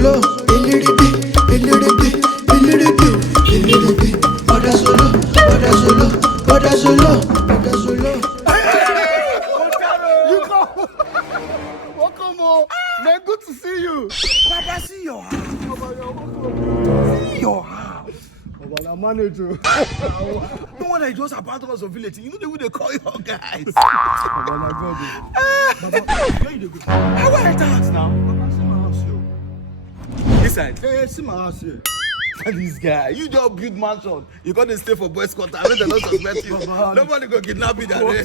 solo, Welcome, man. Good to see you. Papa, see your house. See your house. Well, I'm manager. No one just abandoned us of village. You know the way they call your guys. Well, I got it. Baba, where you go? How are you house now? Papa, see my house here. This side. Hey, see my house here. This guy, you just build mansion. You got to stay for boys' quarter. I mean, they don't suspect you. Nobody go kidnap you that day.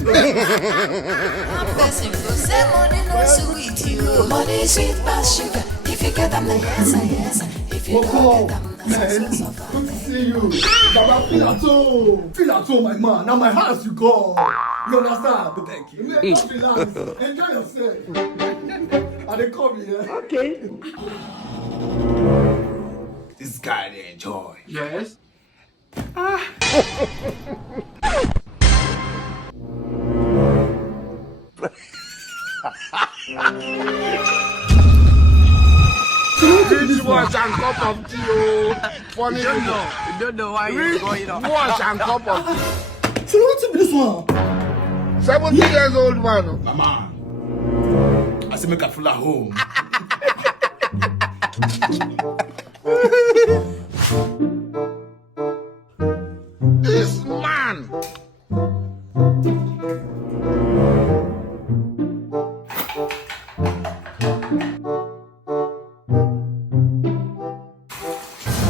Money sweet past sugar. If you get them, the yes. If you don't get them, Man, good to see you. Baba, feel at home. Feel at home, my man. Now my house you go. You understand? Thank you. Man, just relax. Enjoy yourself. And they come here. Okay. This guy they enjoy. Yes. Reach wash and cup of tea, oh. Funny You don't know why you're going on. wash and cup of tea. So what's up with this one? 70 years old man. Mama, I say make a full at home. This man.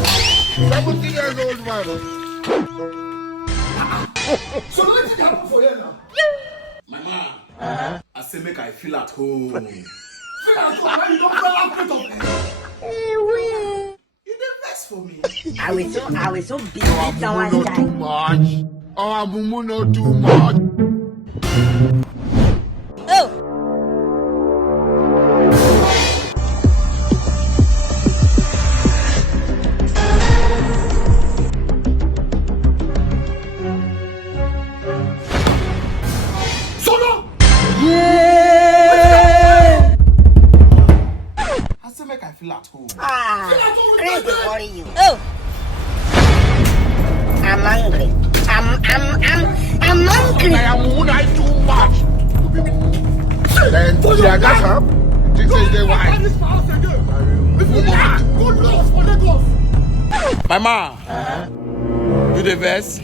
Years old man. So what did happen for you now? Mama, I say make I feel at home. Feel at home when you don't feel outfit of it. You the best for me. I was so busy Our someone mumu not too died. much. Our mumu not too much. Oh! Solo! I say make I feel at home. Crazy for you. Oh! I'm hungry. I'm hungry. I am mumu not too much. Then I got some. This is the Don't why. this my house again. If you want, go Lagos for Lagos. Mama, you the best.